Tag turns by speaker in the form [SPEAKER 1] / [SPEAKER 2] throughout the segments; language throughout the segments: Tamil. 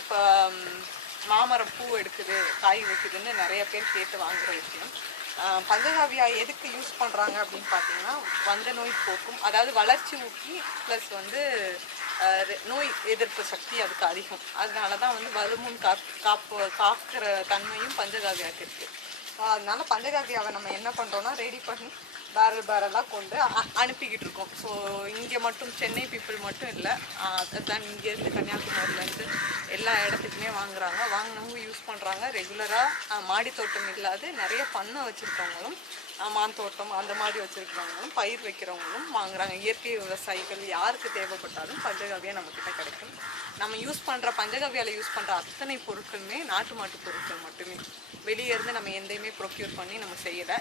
[SPEAKER 1] இப்போ மாமரம் பூ எடுக்குது காய் வைக்குதுன்னு நிறைய பேர் கேட்டு வாங்குகிற விஷயம். பஞ்சகாவியா எதுக்கு யூஸ் பண்ணுறாங்க அப்படின்னு பார்த்தீங்கன்னா வந்த நோய் போக்கும். அதாவது வளர்ச்சி ஊக்கி ப்ளஸ் வந்து நோய் எதிர்ப்பு சக்தி அதுக்கு அதிகம். அதனால தான் வந்து வருமுன் காப் காப்பு காக்கிற தன்மையும் பஞ்சகாவியாவுக்கு இருக்குது அதனால பஞ்சகாவியாவை நம்ம என்ன பண்ணுறோன்னா ரெடி பண்ணி பேரல் பேரலாக கொண்டு அ- அனுப்பிக்கிட்டு இருக்கோம். ஸோ இங்கே மட்டும் சென்னை பீப்புள் மட்டும் இல்லை அதுதான் இங்கேருந்து கன்னியாகுமரியிலேருந்து எல்லா இடத்துக்குமே வாங்குறாங்க. வாங்கினவங்க யூஸ் பண்ணுறாங்க ரெகுலராக மாடி தோட்டம் இல்லாது நிறைய பண்ணை வச்சுருக்கவங்களும் மான் தோட்டம் அந்த மாதிரி வச்சுருக்கிறவங்களும் பயிர் வைக்கிறவங்களும் வாங்குறாங்க. இயற்கை விவசாயிகள் யாருக்கு தேவைப்பட்டாலும் பஞ்சகவ்யா நம்மக்கிட்ட கிடைக்கும். நம்ம யூஸ் பண்ணுற பஞ்சகவ்யாவில் யூஸ் பண்ணுற அத்தனை பொருட்களுமே நாட்டு மாட்டு பொருட்கள் மட்டுமே. வெளியே இருந்து நம்ம எந்தையுமே ப்ரொக்யூர் பண்ணி நம்ம செய்யலை.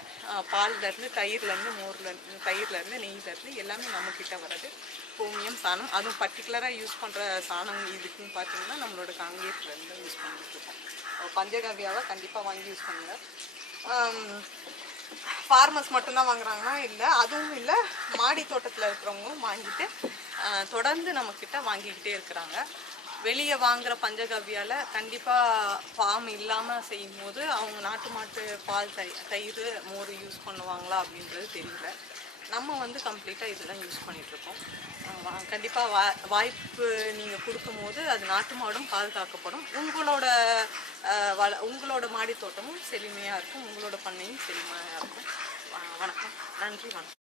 [SPEAKER 1] பால்லேருந்து தயிர்லேருந்து மோர்லேருந்து தயிர்லேருந்து நெய்லேருந்து எல்லாமே நம்மக்கிட்ட வர்றது கோமியம் சாணம். அதுவும் பர்டிகுலராக யூஸ் பண்ணுற சாணம் இதுக்குன்னு பார்த்தீங்கன்னா நம்மளோட காங்கேயத்துலேருந்து யூஸ் பண்ணிட்டு இருக்கோம். கண்டிப்பாக வாங்கி யூஸ் பண்ணுங்கள் ஃபார்மர்ஸ் மட்டும்தான் வாங்குறாங்கன்னா இல்லை அதுவும் இல்லை மாடி தோட்டத்தில் இருக்கிறவங்களும் வாங்கிட்டு தொடர்ந்து நம்மக்கிட்ட வாங்கிக்கிட்டே இருக்கிறாங்க. வெளியே வாங்குற பஞ்சகவ்யால் கண்டிப்பாக ஃபார்ம் இல்லாமல் செய்யும் போது அவங்க நாட்டு மாட்டு பால் தயிர் மோர் யூஸ் பண்ணுவாங்களா அப்படின்றது தெரியல. நம்ம வந்து கம்ப்ளீட்டாக இதெல்லாம் யூஸ் பண்ணிகிட்ருக்கோம் கண்டிப்பாக வா வாய்ப்பு நீங்கள் கொடுக்கும்போது அது நாட்டு மாடும் பாதுகாக்கப்படும். உங்களோட வள உங்களோட மாடி தோட்டமும் செழுமையாக இருக்கும். உங்களோட பண்ணையும் செழுமையாக இருக்கும். வணக்கம். நன்றி வணக்கம்.